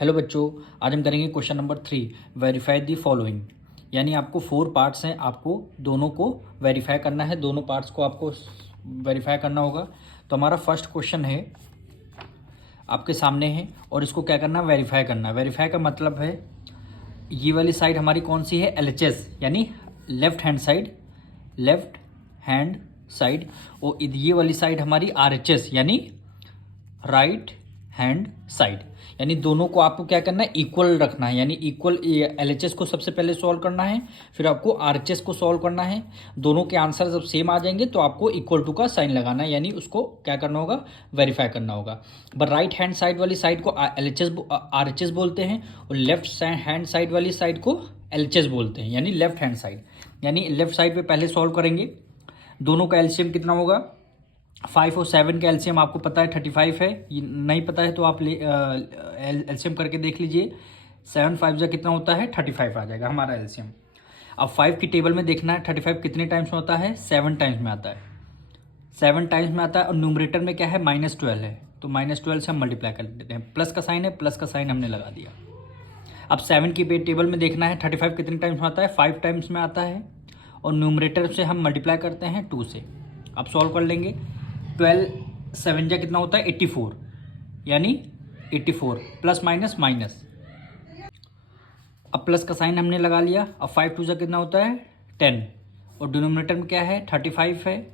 Hello बच्चों, आज हम करेंगे question number 3। Verify the following. यानी आपको 4 पार्ट्स हैं, आपको दोनों को वेरीफाई करना है, दोनों पार्ट्स को आपको वेरीफाई करना होगा। तो हमारा फर्स्ट क्वेश्चन है, आपके सामने है और इसको क्या करना है, वेरीफाई करना है। वेरीफाई का मतलब है ये वाली साइड हमारी कौन सी है, एलएचएस यानी left hand side, left hand side. और ये वाली साइड हमारी आरएचएस यानी राइट हैंड साइड। यानी दोनों को आपको क्या करना है, इक्वल रखना है। यानी इक्वल एलएचएस को सबसे पहले सॉल्व करना है, फिर आपको आरएचएस को सॉल्व करना है। दोनों के आंसर जब सेम आ जाएंगे तो आपको इक्वल टू का साइन लगाना है, यानी उसको क्या करना होगा, वेरीफाई करना होगा। बट राइट हैंड साइड वाली साइड को एलएचएस आरएचएस बोलते हैं और लेफ्ट हैंड साइड वाली साइड को एलएचएस बोलते हैं, यानी लेफ्ट हैंड साइड। यानी लेफ्ट साइड पे पहले सॉल्व करेंगे। दोनों का एलसीएम कितना होगा, 5 और 7 का एलसीएम आपको पता है 35 है। नहीं पता है तो आप एलसीएम करके देख लीजिए। 7 5 जा कितना होता है, 35 आ जाएगा हमारा एलसीएम। अब 5 की टेबल में देखना है 35 कितने टाइम्स में होता है, 7 टाइम्स में आता है। 7 टाइम्स में आता है और न्यूमरेटर में क्या है, -12 है। तो -12 से हम मल्टीप्लाई कर देते हैं। प्लस का साइन है, प्लस का साइन हमने लगा दिया। अब 7 की टेबल में देखना है 35 कितने टाइम्स में आता है, 5 टाइम्स में आता है और न्यूमरेटर से हम मल्टीप्लाई करते हैं 2 से। अब सॉल्व कर लेंगे। 12 7 जा कितना होता है, 84 यानी 84 प्लस माइनस माइनस। अब प्लस का साइन हमने लगा लिया। अब 5 2 जा कितना होता है, 10 और डिनोमिनेटर में क्या है, 35 है।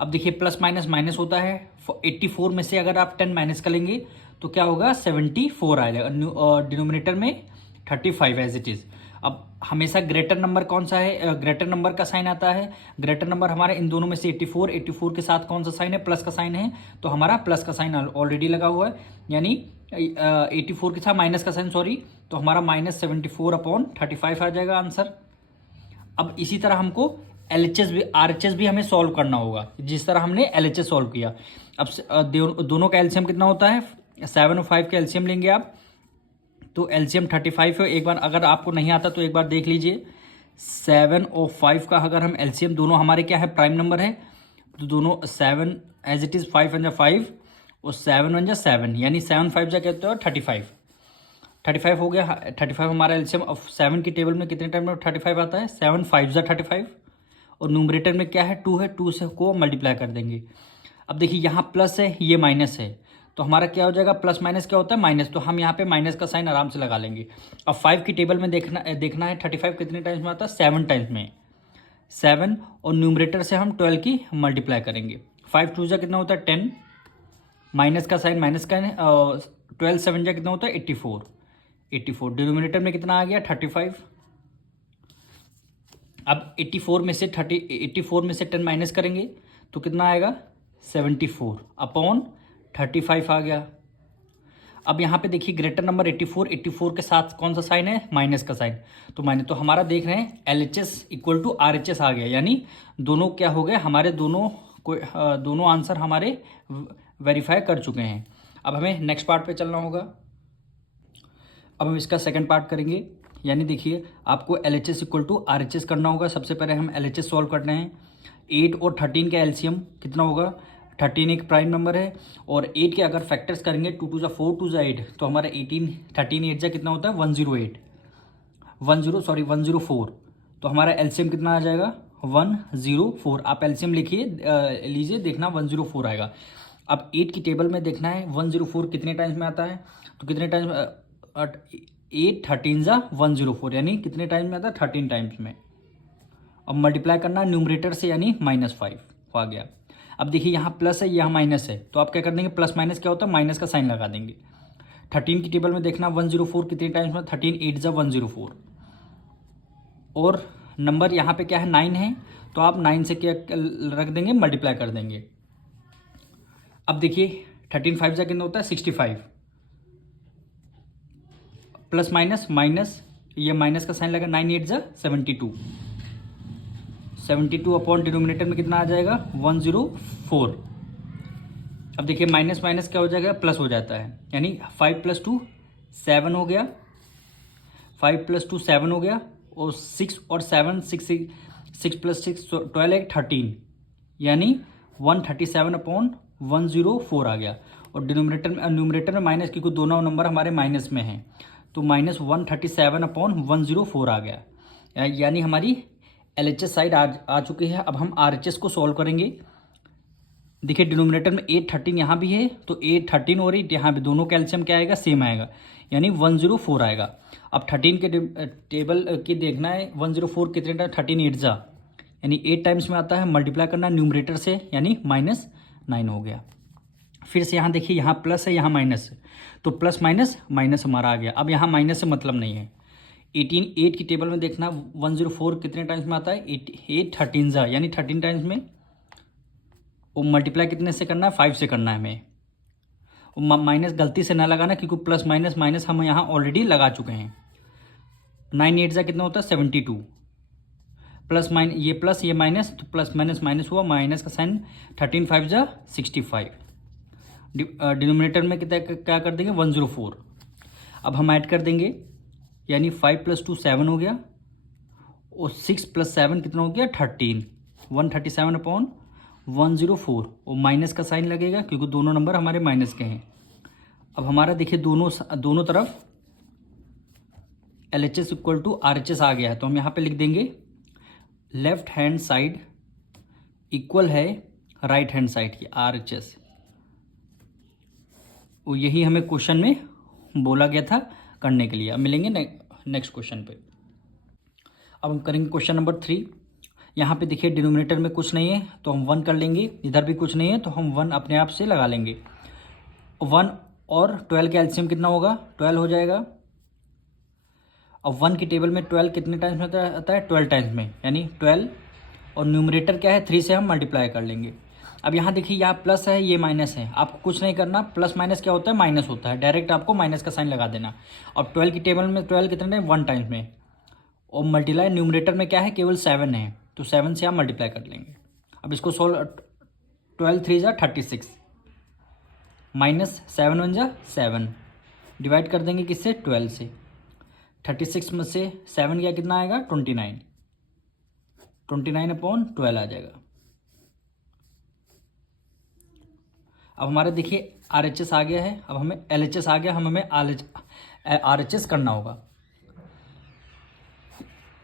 अब देखिए प्लस माइनस माइनस होता है। 84 में से अगर आप 10 माइनस करेंगे तो क्या होगा, 74 आएगा और डिनोमिनेटर में 35 एज इट इज़। अब हमेशा ग्रेटर नंबर कौन सा है, ग्रेटर नंबर का साइन आता है। ग्रेटर नंबर हमारे इन दोनों में से 84 के साथ कौन सा साइन है, प्लस का साइन है। तो हमारा प्लस का साइन ऑलरेडी लगा हुआ है, यानी 84 के साथ माइनस का साइन, सॉरी। तो हमारा -74/35 आ जाएगा आंसर। अब इसी तरह हमको एलएचएस भी आरएचएस भी हमें सॉल्व करना होगा, जिस तरह हमने एलएचएस सॉल्व किया। अब दोनों का एलसीएम कितना होता है, 7 और 5 का एलसीएम लेंगे आप, तो एलसीएम 35 है। एक बार अगर आपको नहीं आता तो एक बार देख लीजिए। 7 और 5 का अगर हम एलसीएम, दोनों हमारे क्या है, प्राइम नंबर है, तो दोनों 7 एज इट इज़, 5 1 जा 5 और 7 1 जा 7, यानी 7 5 जा कहते हो 35 हो गया। 35 हमारा एलसीएम। अब 7 की टेबल में कितने टाइम में 35 आता है, 7 5 जा 35 और न्यूमरेटर में क्या है, 2 है, 2 से को मल्टीप्लाई कर देंगे। अब देखिए यहाँ प्लस है, ये माइनस है, तो हमारा क्या हो जाएगा, प्लस माइनस क्या होता है, माइनस। तो हम यहाँ पे माइनस का साइन आराम से लगा लेंगे। अब 5 की टेबल में देखना है 35 कितने टाइम्स में आता है, 7 टाइम्स में, 7 और न्यूमरेटर से हम 12 की मल्टीप्लाई करेंगे। 5 2 जा कितना होता है, 10, माइनस का साइन माइनस का, 12 7 जा कितना होता है, 84। डिनोमिनेटर में कितना आ गया, 35। अब 84 में से 10 माइनस करेंगे तो कितना आएगा, 74/35 आ गया। अब यहाँ पे देखिए ग्रेटर नंबर 84 के साथ कौन सा साइन है, माइनस का साइन। तो तो हमारा देख रहे हैं एलएचएस इक्वल टू आरएचएस आ गया, यानी दोनों क्या हो गए, हमारे दोनों आंसर हमारे वेरीफाई कर चुके हैं। अब हमें नेक्स्ट पार्ट पे चलना होगा। अब हम इसका सेकंड पार्ट करेंगे। यानी देखिए आपको एलएचएस इक्वल टू आरएचएस करना होगा। सबसे पहले हम एलएचएस सॉल्व करते हैं। 8 और 13 का एलसीएम कितना होगा, 13 एक प्राइम नंबर है और 8 के अगर फैक्टर्स करेंगे 2 2 जा 4 2 जा 8, तो हमारा 13 8 जा कितना होता है, 104। तो हमारा एलसीएम कितना आ जाएगा, 104। आप एलसीएम लीजिए, देखना 104 आएगा। अब 8 की टेबल में देखना है 104 कितने टाइम्स में आता है, तो कितने टाइम्स, 8 13 जा 104, यानी कितने टाइम्स में आता है, 13 टाइम्स में। अब मल्टीप्लाई करना न्यूमरेटर से, यानी -5 आ गया। अब देखिए यहाँ प्लस है, यहाँ माइनस है, तो आप क्या कर देंगे, प्लस माइनस क्या होता है, माइनस का साइन लगा देंगे। 13 की टेबल में देखना 104 कितने टाइम्स में, 13 8 जा 104 और नंबर यहाँ पे क्या है, 9 है, तो आप 9 से क्या रख देंगे, मल्टीप्लाई कर देंगे। अब देखिए 13 5 जा कितना होता है, 65 प्लस माइनस माइनस, ये माइनस का साइन लगा, 9 8 जा 72 अपॉन डिनोमिनेटर में कितना आ जाएगा, 104। अब देखिए माइनस माइनस क्या हो जाएगा, प्लस हो जाता है, यानी 5 + 2 7 हो गया, 5 + 2 7 हो गया और 6 और 7 6 + 6 12 13, यानी 137/104 आ गया। और न्यूमरेटर में माइनस, क्योंकि दोनों नंबर हमारे माइनस में हैं, तो -137/104 आ गया। यानी हमारी LHS साइड आ चुकी है। अब हम RHS को सॉल्व करेंगे। देखिए डिनोमिनेटर में 813 यहाँ भी है, तो 813 और 8 यहाँ भी, दोनों का एलसीएम क्या आएगा, सेम आएगा, यानी 104 आएगा। अब 13 के टेबल की देखना है, 104 कितने टाइम, 13 8 जा, यानी 8 टाइम्स में आता है, मल्टीप्लाई करना न्यूमरेटर से, यानी -9 हो गया। फिर से यहाँ देखिए, यहाँ प्लस है, यहाँ माइनस है, तो प्लस माइनस माइनस हमारा आ गया। अब यहाँ माइनस से मतलब नहीं है। 8 की टेबल में देखना, 104 कितने टाइम्स में आता है, 8 13 जा, यानी 13 टाइम्स में, वो मल्टीप्लाई कितने से करना है, 5 से करना है हमें। माइनस गलती से ना लगाना, क्योंकि प्लस माइनस माइनस हम यहाँ ऑलरेडी लगा चुके हैं। 9 8 जा कितना होता है, 72, प्लस माइनस, ये प्लस ये माइनस, तो प्लस माइनस माइनस हुआ, माइनस का साइन, 13 5 जा 65। डिनोमिनेटर में कितना क्या कर देंगे, 104। अब हम ऐड कर देंगे, यानी 5 + 2 7 हो गया, और 6 + 7 कितना हो गया, 13, 137/104, और माइनस का साइन लगेगा, क्योंकि दोनों नंबर हमारे माइनस के हैं। अब हमारा देखिए दोनों तरफ LHS = RHS आ गया है, तो हम यहाँ पे लिख देंगे लेफ्ट हैंड साइड इक्वल है राइट हैंड साइड की, RHS। वो यही हमें क्वेश्चन में बोला गया था करने के लिए। अब मिलेंगे नेक्स्ट क्वेश्चन पे। अब हम करेंगे क्वेश्चन नंबर 3। यहाँ पे देखिए डिनोमिनेटर में कुछ नहीं है, तो हम 1 कर लेंगे, इधर भी कुछ नहीं है, तो हम 1 अपने आप से लगा लेंगे। 1 और 12 का एलसीएम कितना होगा, 12 हो जाएगा। अब 1 की टेबल में 12 कितने टाइम्स में आता है, 12 टाइम्स में, यानी 12, और न्यूमरेटर क्या है, 3 से हम मल्टीप्लाई कर लेंगे। अब यहाँ देखिए, यहाँ प्लस है, ये माइनस है, आपको कुछ नहीं करना, प्लस माइनस क्या होता है, माइनस होता है, डायरेक्ट आपको माइनस का साइन लगा देना। अब 12 की टेबल में 12 कितने टाइम, 1 टाइम्स में, और मल्टीप्लाई न्यूमरेटर में क्या है, केवल 7 है, तो 7 से आप मल्टीप्लाई कर लेंगे। अब इसको सोल्व, 12 3 जा 36, -7 1 जा 7, डिवाइड कर देंगे किससे, 12 से। 36 में से 7 गया, कितना आएगा, 29, 29/12 आ जाएगा। अब हमारे देखिए RHS आ गया है, अब हमें LHS आ गया, हमें RHS करना होगा।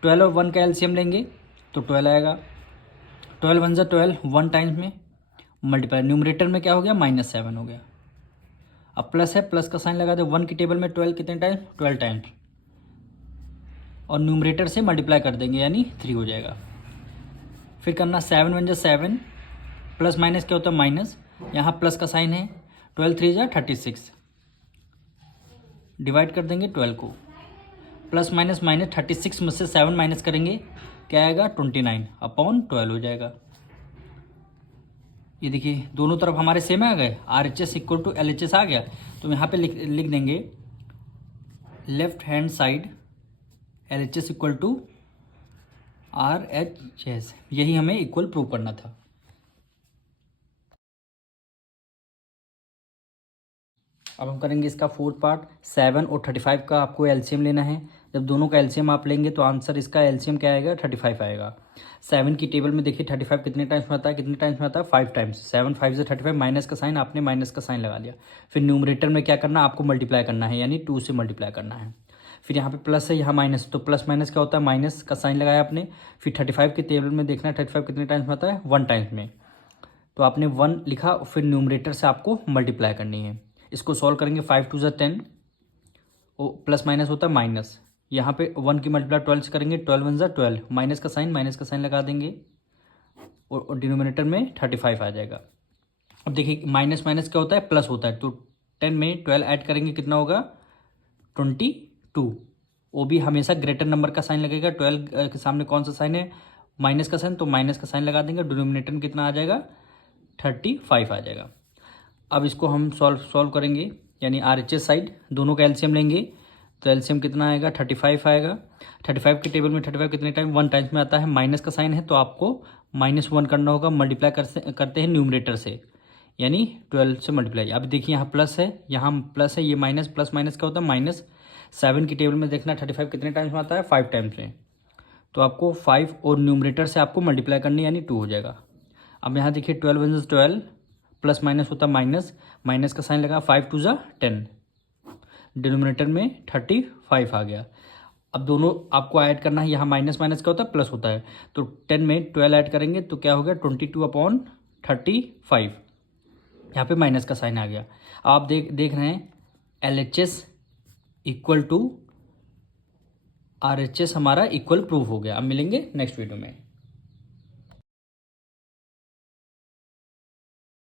12 और 1 का एलसीएम लेंगे, तो 12 आएगा। 12 1 जा 12, 1 टाइम्स में मल्टीप्लाई, न्यूमरेटर में क्या हो गया, -7 हो गया। अब प्लस है, प्लस का साइन लगा दे, 1 की टेबल में 12 कितने टाइम्स, 12 टाइम्स, और न्यूमरेटर से मल्टीप्लाई कर देंगे, यानी 3 हो जाएगा। फिर करना 7 1 जा 7, प्लस माइनस क्या होता है, माइनस, यहाँ प्लस का साइन है, 12 3 जा 36, डिवाइड कर देंगे 12 को, प्लस माइनस माइनस, 36 में से 7 माइनस करेंगे, क्या आएगा, 29/12 हो जाएगा। ये देखिए दोनों तरफ हमारे सेम आ गए, RHS = LHS आ गया, तो यहाँ पे लिख देंगे left hand side LHS = RHS, यही हमें इक्वल प्रूव करना था। अब हम करेंगे इसका 4th पार्ट। 7 और 35 का आपको एलसीएम लेना है। जब दोनों का एलसीएम आप लेंगे तो आंसर इसका एलसीएम क्या आएगा, 35 आएगा। 7 की टेबल में देखिए 35 कितने टाइम्स में आता है, कितने टाइम्स में आता है, 5 टाइम्स। 7 5 से 35, माइनस का साइन, आपने माइनस का साइन लगा लिया। फिर न्यूमरेटर में क्या करना, आपको मल्टीप्लाई करना है, यानी 2 से मल्टीप्लाई करना है। फिर यहाँ पे प्लस है, यहाँ माइनस, तो प्लस माइनस क्या होता है, माइनस का साइन लगाया आपने। फिर 35 की टेबल में देखना है 35 कितने टाइम्स में आता है, 1 टाइम्स में, तो आपने 1 लिखा, फिर न्यूमरेटर से आपको मल्टीप्लाई करनी है। इसको सॉल्व करेंगे, 5 2 जा 10, ओ प्लस माइनस होता है माइनस, यहाँ पे 1 की मल्टीप्लाई 12 से करेंगे, 12 1 जा 12, माइनस का साइन लगा देंगे, और डिनोमिनेटर में 35 आ जाएगा। अब देखिए माइनस माइनस क्या होता है, प्लस होता है, तो 10 में 12 ऐड करेंगे, कितना होगा, 22। वो भी हमेशा ग्रेटर नंबर का साइन लगेगा। 12 के सामने कौन सा साइन है, माइनस का साइन, तो माइनस का साइन लगा देंगे। डिनोमिनेटर में कितना आ जाएगा, 35 आ जाएगा। अब इसको हम सॉल्व करेंगे, यानी RHS साइड दोनों का एलसीएम लेंगे, तो एलसीएम कितना आएगा, 35 आएगा। 35 की टेबल में 35 कितने टाइम, 1 टाइम्स में आता है, माइनस का साइन है, तो आपको -1 करना होगा, मल्टीप्लाई करते हैं न्यूमरेटर से, यानी 12 से मल्टीप्लाई। अब देखिए यहाँ प्लस है, यहाँ प्लस है, ये माइनस, प्लस माइनस क्या होता है, माइनस। 7 की टेबल में देखना 35 कितने टाइम्स में आता है, 5 टाइम्स में, तो आपको 5 और न्यूमरेटर से आपको मल्टीप्लाई करनी, यानी 2 हो जाएगा। अब यहाँ देखिए 12 1 12, प्लस माइनस होता माइनस, माइनस का साइन लगा, 5 2 ज़ा 10, डिनोमिनेटर में 35 आ गया। अब दोनों आपको ऐड करना है, यहाँ माइनस माइनस क्या होता है, प्लस होता है, तो 10 में 12 ऐड करेंगे तो क्या हो गया 22/35, यहाँ पे माइनस का साइन आ गया। आप देख रहे हैं LHS इक्वल टू RHS हमारा इक्वल प्रूफ हो गया। अब मिलेंगे नेक्स्ट वीडियो में।